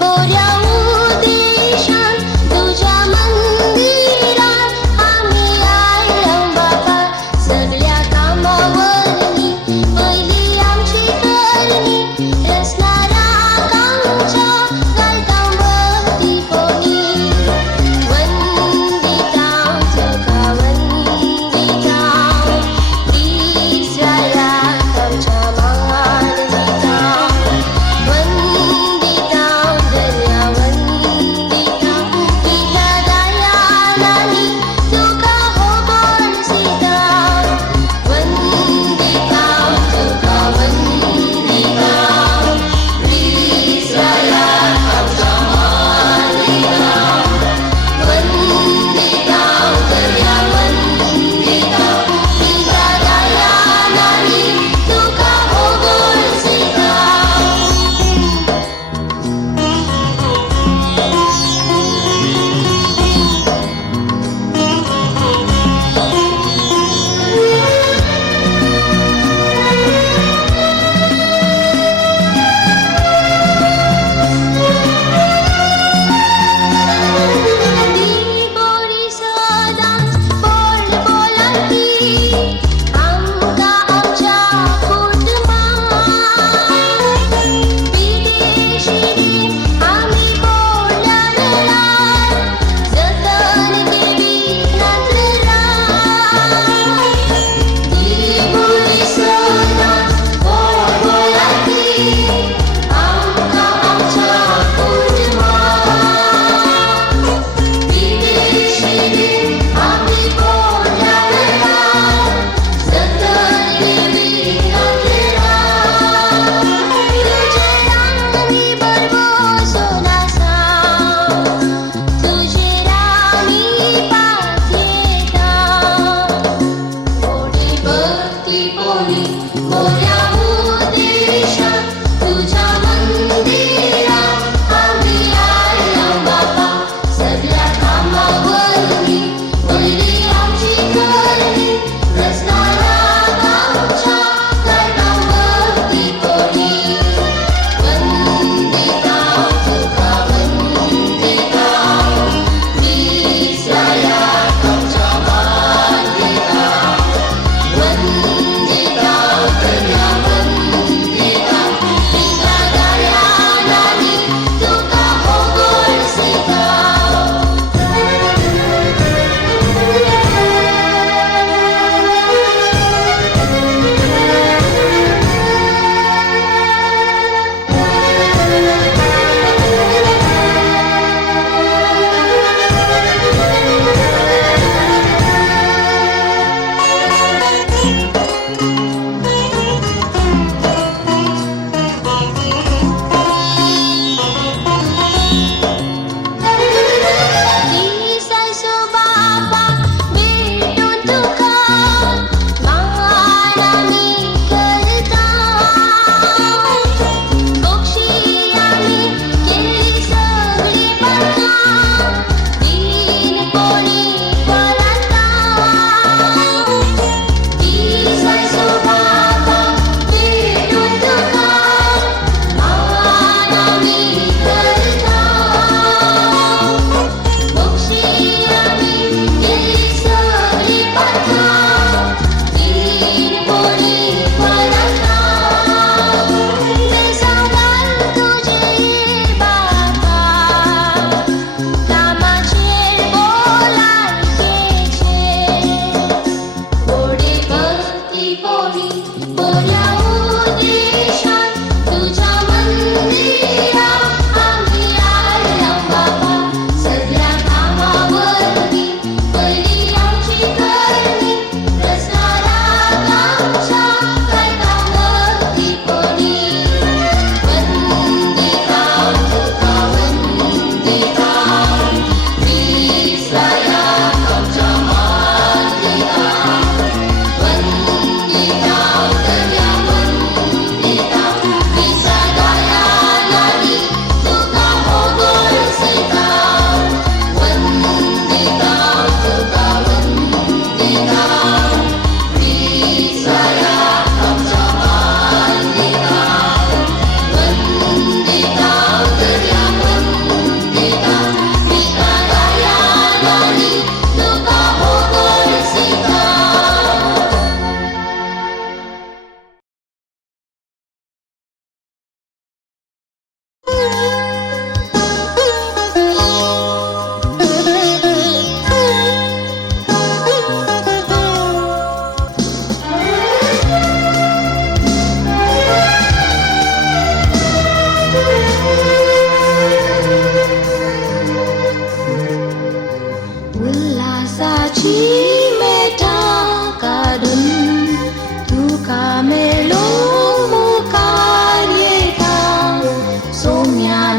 बोऱ्या उदेशान तुझ्या मंदिरात आम्ही आलो बाबा सगळ्या कामावरनी पहिली आमची करणी रचणारा आकांक्षा घालतां भक्ती कोणी वंदितां तुका वंदितां इस्रायलाक आमच्या मानवितां वंदितां दर्या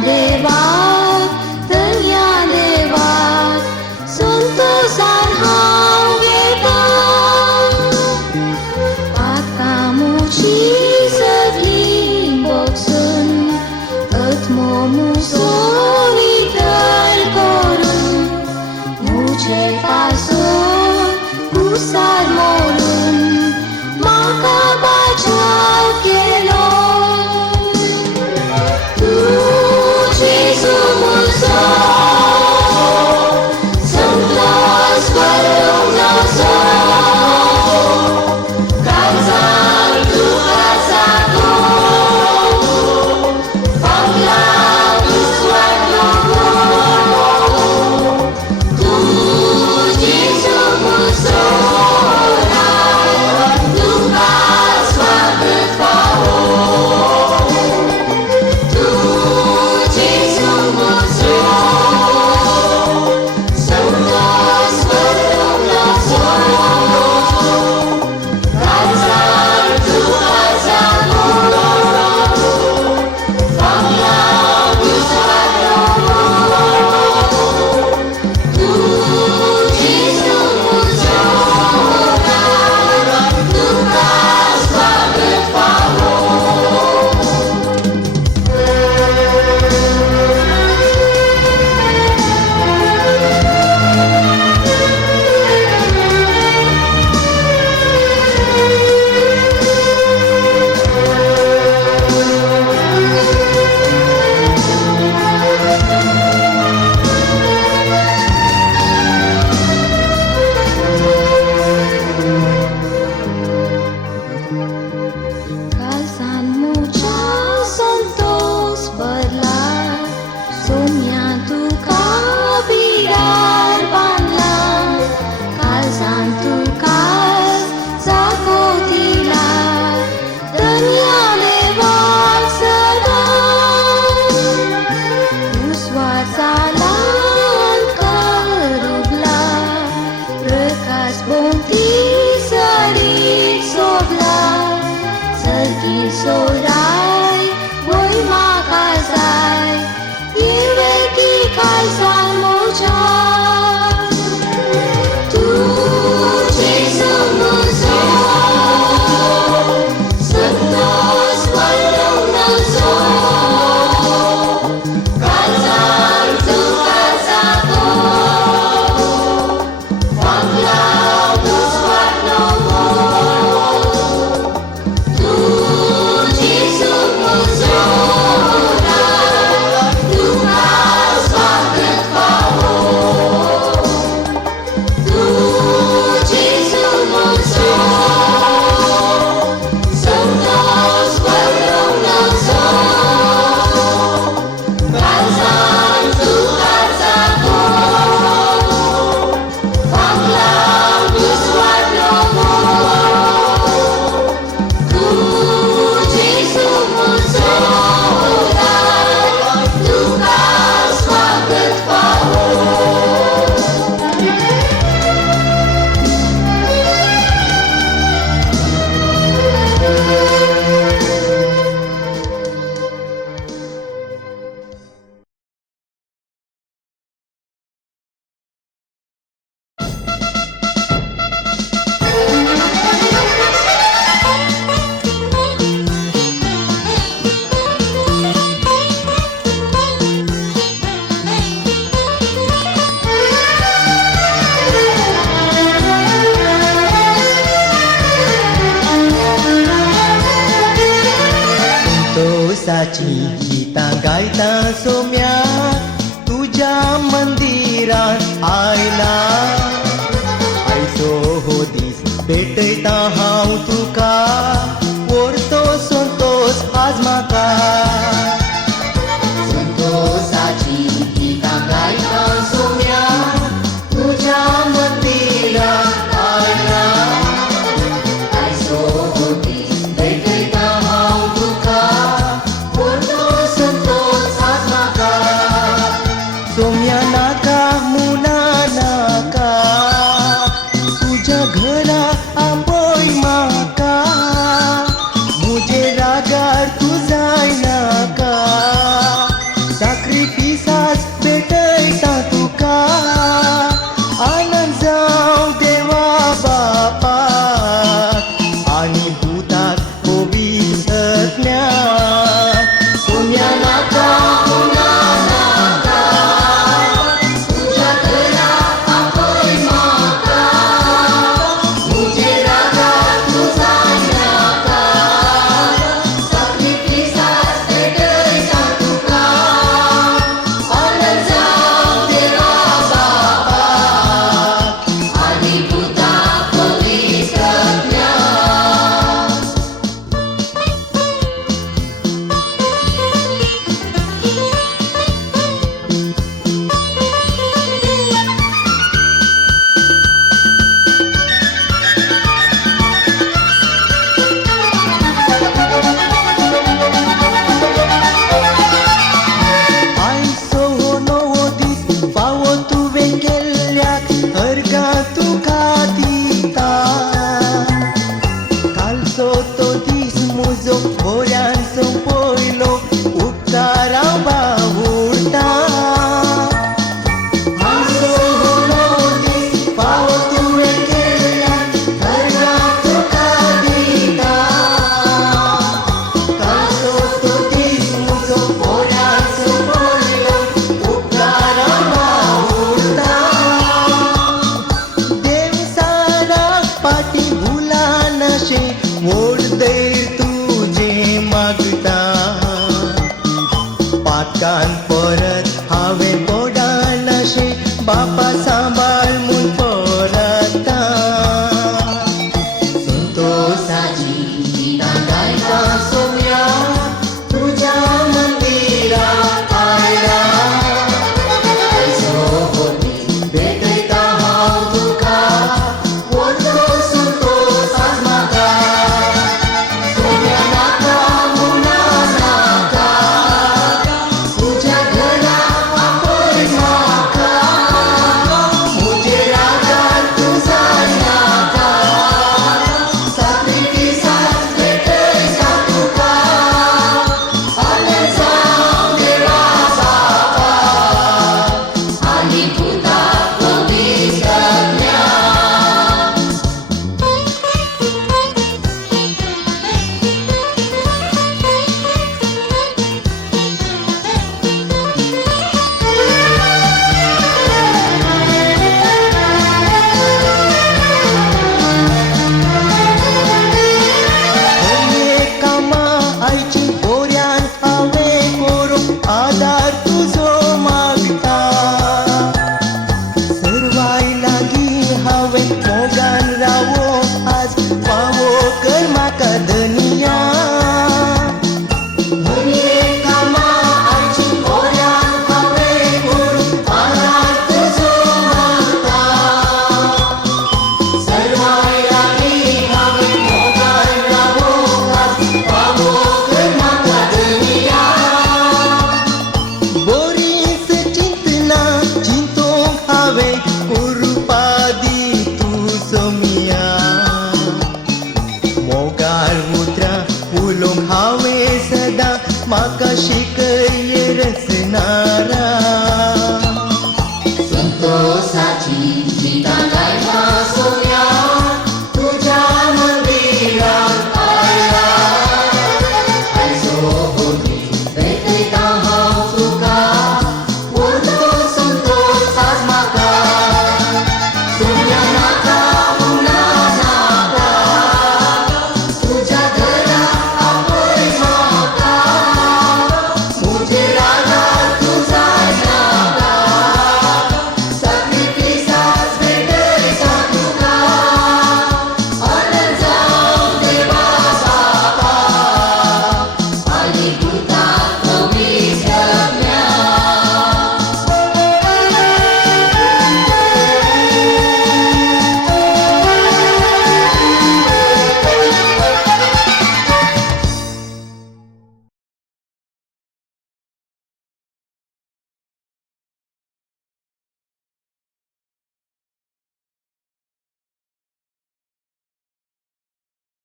देवाक धन्या देवाक संतोषान हांव घेता पाकामुची सगळी बोगसून अथमोमुसो नितळ करून मुझे पासून कुसार मोडून म्हाका बचाव केलो तूं जेजू म्हजो संतोष भरूंक नजो काळजाक तुका जागो फाटल्यान विस्वाट नको तूं जेजू म्हजो तुका स्वागत फावो तूं जेजू म्हजो संतोष भरूंक नजो काळजाक तुका जागो फाटल्यान विस्वाट नको तूं जेजू म्हजो तुका स्वागत फावो काळजान मुझ्या संतोष भरला सोम्या तुका बिडार बांदला काळजान तुका जागो दिला धन्या देवाक सदा उस्वासाला अंतर उगला प्रकाश भोवती सरीत सोबला सर्गी सोराय वय म्हाका जाय विवेकी काळजान म्हज्या तूं जेजू म्हजो संतोष भरूंक नजो काळजाक तुका जागो फाटल्यान विस्वाट नको तूं जेजू म्हजो तुका स्वागत फावो तूं जेजू म्हजो संतोष भरूंक नजो काळजाक तुका जागो फाटल्यान विस्वाट नको तूं जेजू म्हजो तुका स्वागत फावो संतोषाची गीतां गायता सोम्या तुझ्या मंदिरात आयला आयचो हो दीस भेटयता हांव तुका व्हरतो संतोष आज म्हाका संतोषाची गीतां गायता सोम्या तुझ्या मंदिरात आयला आयचो हो दीस भेटयता हांव तुका व्हरतो संतोष आज म्हाका सोम्या नाका मुना नाका तुझ्या घरा आपय म्हाका वचन परत हांवें तोडान अशें बापा